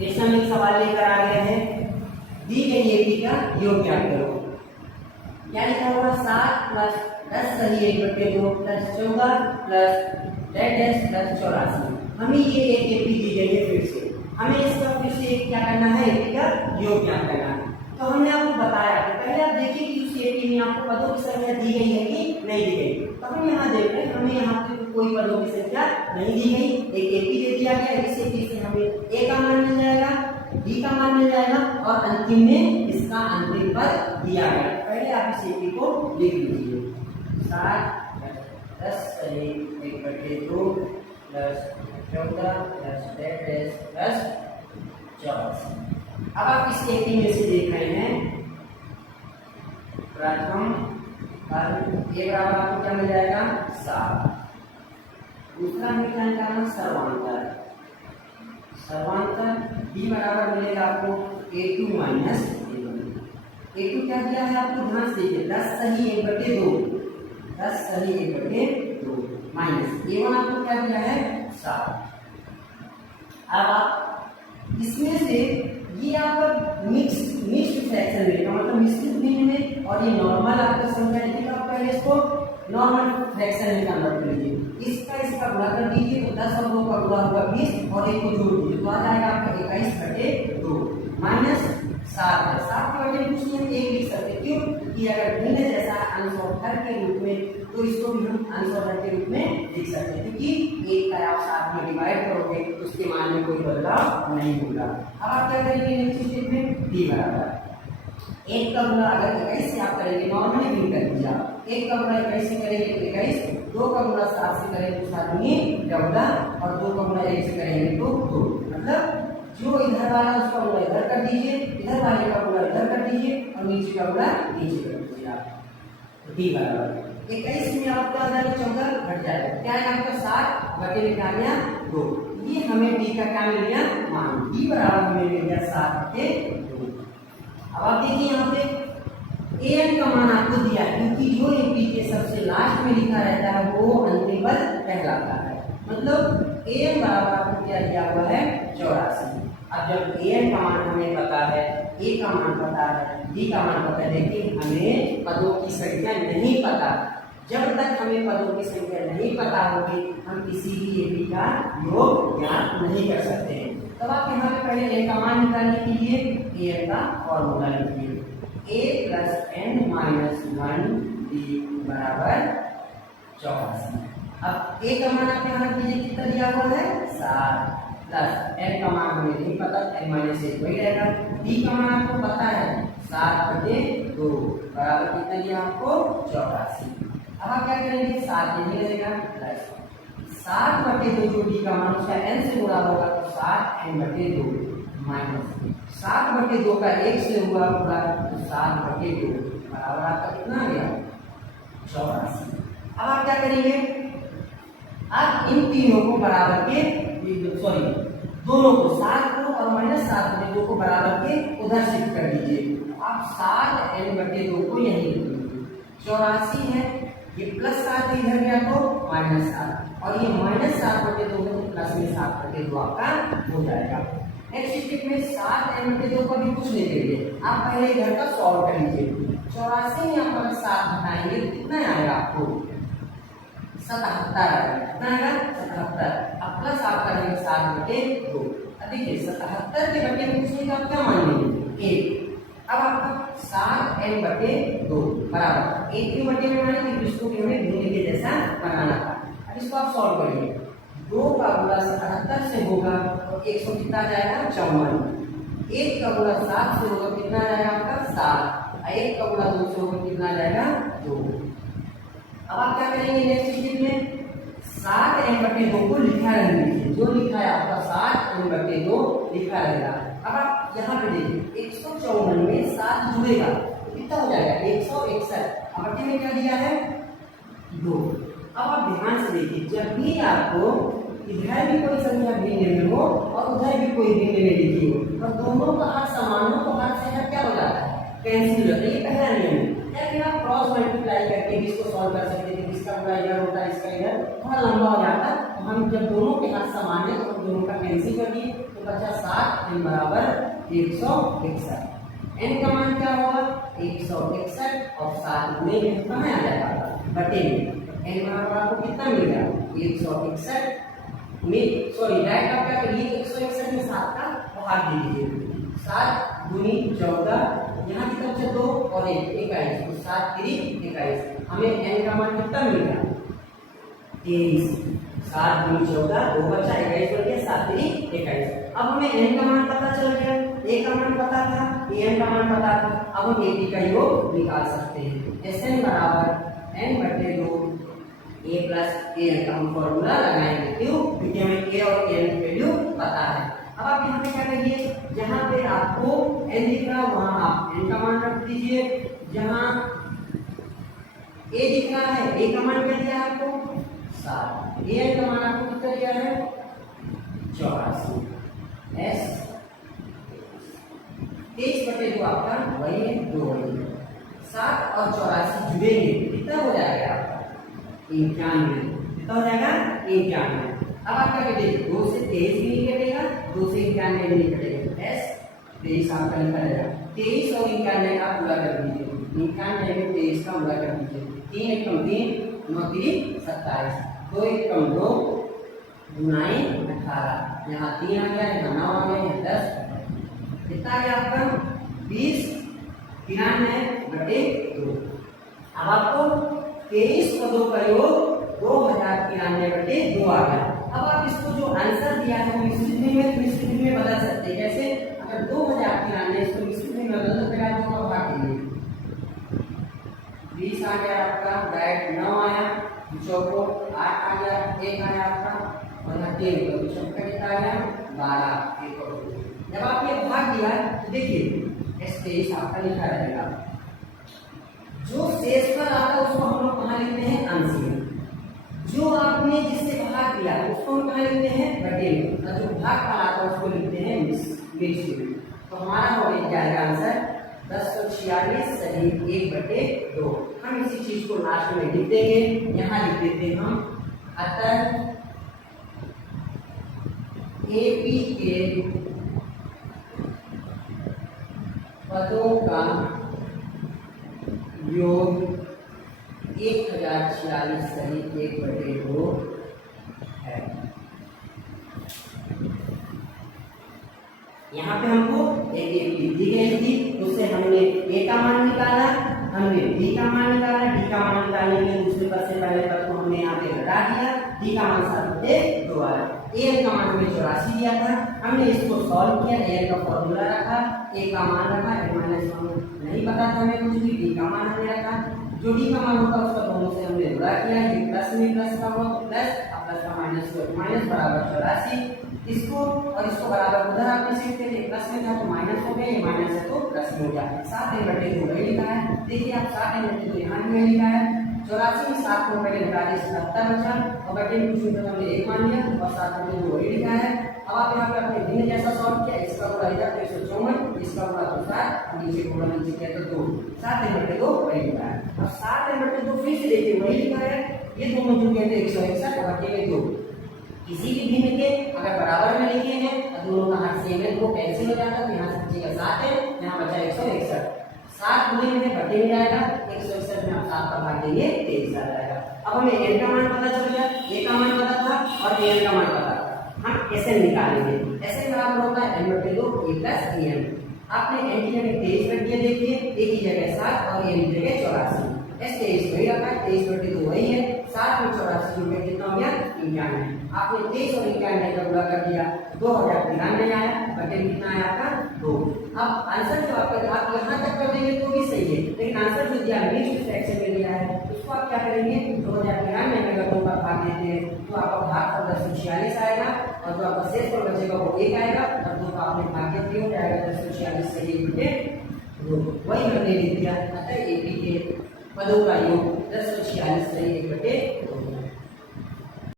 जैसे हम एक सवाल लेकर आ गए हैं, दी गई एपी का योग ज्ञात करो। क्या लिखा हुआ 7 प्लस 10 सही 1/2 प्लस 14 प्लस डैश प्लस 84। हमें ये एक एपी दी गई है, फिर से हमें इसका फिर से क्या करना है, एपी का योग ज्ञात करना है। तो हमने आपको बताया कि पहले आप देखिए कि उस एपी में आपको पदों की संख्या दी गई है कि नहीं दी गई। तो हम यहाँ देख रहे हैं, हमें यहाँ पे कोई पदों की संख्या नहीं दी गई, एक एपी दे दिया गया। इस एपी से हमें ए का मान मिल जाएगा, बी का मान मिल जाएगा और अंतिम में इसका अंतिम पद दिया गया। पहले आप इस एपी को लिख लीजिए, 7 + 10 सही 1/2 प्लस 14 प्लस डैश प्लस 84। अब आप इस एपी में से देख रहे हैं, प्रथम पद ए बराबर आपको क्या मिल जाएगा 7। दूसरा हमें क्या निकालना, सर्वांतर। सर्वांतर बी बराबर मिलेगा आपको a2 - a1। a2 क्या दिया है आपको, ध्यान से देखिए, 10 सही 1/2, 10 सही 1/2 माइनस a1 आपको क्या दिया है 7। अब आप इसमें से ये आपका मिक्स्ड फ्रैक्शन रहेगा, मतलब मिश्रित भिन्न में, और ये नॉर्मल आपका संख्या लिखिएगा। आप पहले इसको नॉर्मल फ्रैक्शन में कन्वर्ट कर लीजिए, इसका गुणा कर दीजिए, तो 10 और 2 का गुणा होगा 20 और 1 को जोड़ दीजिए, तो आ जाएगा आपका 21/2 माइनस 7 है। 7 के बटे कुछ नहीं, 1 लिख सकते, क्यों कि अगर भिन्न जैसा अंश और हर के रूप में, तो इसको भी हम अंश और हर के रूप में लिख सकते हैं, क्योंकि 1 का आप 7 में डिवाइड करोगे तो उसके मान में कोई बदलाव नहीं होगा। अब आप क्या करेंगे, नेक्स्ट स्टेप में डी बराबर 1 का गुणा अगर 21 से आप करेंगे, नॉर्मली भी कर दीजिए आप, 1 का गुणा 21 से करेंगे तो 21, 2 का गुणा 7 से करेंगे तो 7 दूनी 14 और 2 का गुणा 1 से करेंगे तो 2। मतलब जो इधर वाला उसका गुणा इधर कर दीजिए, इधर वाले का गुणा इधर कर दीजिए और नीचे का गुणा नीचे कर दीजिए आप। तो डी बराबर 21 में आपका आ जाएगा 14 घट जाएगा, क्या है आपका 7 बटे में क्या गया 2। ये हमें डी का क्या मिल गया मान, डी बराबर हमें मिल गया 7/2। अब आप देखिए यहाँ पे an का मान आपको दिया है, क्योंकि जो एपी के सबसे लास्ट में लिखा रहता है वो अंतिम पद कहलाता है। मतलब an बराबर आपको क्या दिया हुआ है 84। अब जब an का मान हमें पता है, a का मान पता है, d का मान पता है, लेकिन हमें पदों की संख्या नहीं पता। जब तक हमें पदों की संख्या नहीं पता होगी, हम किसी भी एपी का योग ज्ञात नहीं कर सकते हैं। तब आप यहाँ पे पहले a का मान निकालने के लिए an का फॉर्मूला लिखिए, a + n - 1 d बराबर 84। अब a का मान आप यहाँ रख दीजिए, कितना दिया हुआ है 7 प्लस n का मान हमें नहीं पता, n - 1 वही रहेगा। d का मान आपको पता है 7/2 बराबर कितना दिया आपको 84। अब आप क्या करेंगे, 7 नहीं रहेगा प्लस 7/2 जो डी का मान उसका n से गुणा होगा तो 7n/2 माइनस 7/2 का 1 से हुआ पूरा तो 7/2 बराबर आपका कितना आ गया 84। अब आप क्या करेंगे, आप इन तीनों को बराबर के, सॉरी दोनों को 7 को और -7/2 को बराबर के उधर शिफ्ट कर दीजिए। आप 7n/2 को यहीं लिख लीजिए, 84 है, ये +7 इधर गया तो -7 और ये -7/2 है तो प्लस में 7/2 आपका हो जाएगा। नेक्स्ट स्टेप में 7n/2 का भी कुछ नहीं देंगे, आप पहले इधर का सॉल्व कर लीजिए। 84 में आप अगर 7 घटाएंगे तो कितना आएगा आपको 77 आएगा, कितना आएगा 77। अब प्लस आपका रहेगा 7/2। अब देखिए 77 के बटे में कुछ नहीं तो आप क्या मान लेंगे 1। अब आपका 7n/2 बराबर 1 के बटे में माने कि इसको भी हमें भिन्न के जैसा बनाना था। अब इसको आप सॉल्व करिए, 2 का गुणा 77 से होगा तो 100 कितना जाएगा 54, 1 का गुणा 7 से होगा कितना जाएगा आपका 7, 1 का गुणा 2 से होगा कितना जाएगा 2। अब आप क्या करेंगे, नेक्स्ट स्टेप में 7n/2 को लिखा रहने दीजिए, जो लिखा है आपका 7n/2 लिखा रहेगा। अब आप यहाँ पे देखिए 154 में 7 जुड़ेगा तो कितना हो जाएगा 161, अब बटे में क्या दिया है 2। अब आप ध्यान से देखिए, जब भी आपको इधर भी कोई संख्या भिन्न में हो और उधर भी कोई भिन्न में लिखी हो और दोनों का हर समान हो तो हर संख्या क्या हो जाता है कैंसिल होता है। ये पहला नियम है, फिर आप क्रॉस मल्टीप्लाई करके भी इसको सॉल्व कर सकते हैं, इसका पूरा इधर होता है इसका इधर, थोड़ा लंबा हो जाता है। तो हम जब दोनों के हाथ समान है तो हम दोनों का कैंसिल कर दिए तो तो बचा 7 n बराबर 161। n का मान क्या होगा 161 और 7 गुणे में कहाँ आ जाएगा बटे में। n बराबर आपको कितना मिल गया 161 में, सॉरी डायरेक्ट आप क्या करिए 161 में 7 का भाग दे दीजिए। 7 दूनी 14, यहाँ की तरफ से 2 और 1 21, तो 7 3 21। हमें n का मान कितना मिल गया 23। 7 दूनी 14, 2 बचा 21 बन गया, 7 3 21। अब हमें n का मान पता चल गया, a का मान पता था, an का मान पता था। अब हम ab का योग निकाल सकते हैं। Sn बराबर n बटे 2 a प्लस an का हम फॉर्मूला लगाएंगे, क्यों? क्योंकि हमें a और an की वैल्यू पता है। अब आप यहाँ पे क्या करिए, जहाँ पे आपको n दिख रहा है वहाँ आप n का मान रख दीजिए। जहाँ a दिख रहा है a का मान क्या दिया है आपको 7, an का मान आपको कितना दिया है 84। s 23 बटे 2 आपका वही है 2 वही है। 7 और 84 जुड़ेंगे कितना हो जाएगा आपका 91। कितना हो जाएगा 91। अब आप क्या करिए 2 से 23 भी नहीं कटेगा, 2 से 91 भी नहीं कटेगा। s 23 आपका निकल जाएगा। 23 और 91 का पूरा कर दीजिए, 91 में 23 का पूरा कर दीजिए। 3 एक कम 3, 9 3 27, 2 एक कम 2, 9 18, यहाँ 3 आ गया, यहाँ 9 आ गया, यहाँ 10। कितना आ गया आपका 20 93 बटे 2। अब आपको 23 पदों का योग 2093 बटे 2 आ गया। अब आप इसको जो आंसर दिया है वो मिश्रित में बदल सकते हैं। कैसे? अगर 2093 इसको मिश्रित में बदल दो फिर आप 2 का भाग देंगे, 20 आ गया आपका, डायरेक्ट 9 आया, चौको 8 आ गया, 1 आया आपका, और यहाँ 3 को चौका कितना आ गया 12, 1 और 2। जब आप ये भाग दिया तो देखिए s 23 आपका लिखा रहेगा। जो शेष पर आता है उसको हम लोग कहाँ लिखते हैं अंश में, जो आपने जिससे भाग दिया उसको हम कहाँ लिखते हैं बटे में, और जो भाग पर आता है उसको लिखते हैं मिश्र में। तो हमारा हो जाएगा आंसर 1046 सही 1 बटे 2। हम इसी चीज को लास्ट में लिख देंगे, यहाँ लिख देते हैं हम, अतः एपी के पदों का योग 1046 सही 1 बटे 2 है। यहाँ पे हमको एक दी गई थी, उससे हमने a का मान निकाला, हमने b का मान निकाला। d का मान निकालने के लिए दूसरे पद से पहले पद को हमने यहाँ पे घटा दिया, d का मान 7 बटे 2 आया। a का मान हमें 84 दिया था, हमने इसको सॉल्व किया, a का फॉर्मूला रखा, a का मान रखा, a माइनस नहीं पता था हमें कुछ भी, d का मान हमने रखा। जो d का मान होता है उसका दोनों से हमने गुणा किया, ये प्लस में प्लस का हुआ तो प्लस, अब प्लस का माइनस हुआ, माइनस बराबर 84। इसको और इसको बराबर उधर आपने सेट कर दिया, प्लस में था तो माइनस हो गया, ये माइनस है तो प्लस में हो गया। 7 बटे 2 वही लिखा है, देखिए आप 7 बटे 2 यहाँ भी लिखा है। 84 में 7 को पहले घटा दिए 77 बचा, और बटे में कुछ नहीं हमने 1 मान लिया, और 7 बटे 2 वही लिखा है। अब आप यहाँ पे अपने भिन्न जैसा सॉल्व किया, इसका पूरा इधर 154, इसका पूरा तो 7, नीचे पूरा नीचे किया तो 2, 7 बटे 2 वही लिखा है। अब 7 बटे 2 फिर से देखिए वही लिखा है, ये दोनों जो कहते हैं 161 बटे में 2। किसी भी भिन्न के अगर बराबर में लिखे हैं तो दोनों का हाथ सेम है, 2 कैंसिल हो जाता है, तो यहाँ से बचेगा 7 है, यहाँ बचा 161। 7 गुणे में बटे में जाएगा, 161 में आप 7 का भाग देंगे 23 आ जाएगा। अब हमें n का मान पता चल गया, a का मान पता था और an का मान पता था। हम Sn निकालेंगे, Sn बराबर होता है n बटे 2 a प्लस an। आपने n की जगह 23 रख दिया, देखिए a की जगह 7 और n की जगह 84। s 23 वही रखा है, 23 बटे 2 वही है, 7 में 84 जोड़ के कितना हो गया 91। आपने 23 और 91 का गुणा कर दिया, 2093 आया, बटे में कितना आया आपका 2। अब आंसर जो आपका आप यहाँ तक कर देंगे तो भी सही है, लेकिन आंसर जो दिया नेक्स्ट फ्रैक्शन में दिया है उसको आप क्या करेंगे 2093 में अगर 2 का भाग देते हैं तो आपका भाग पर 1046 आएगा, और जो आपका शेष पर बचेगा वो 1 आएगा, और 2 का आपने भाग किया हो जाएगा 1046 से 1 बटे 2। वही हमने लिख दिया, अतः एपी के पदों का योग 1046 से 1 बटे 2।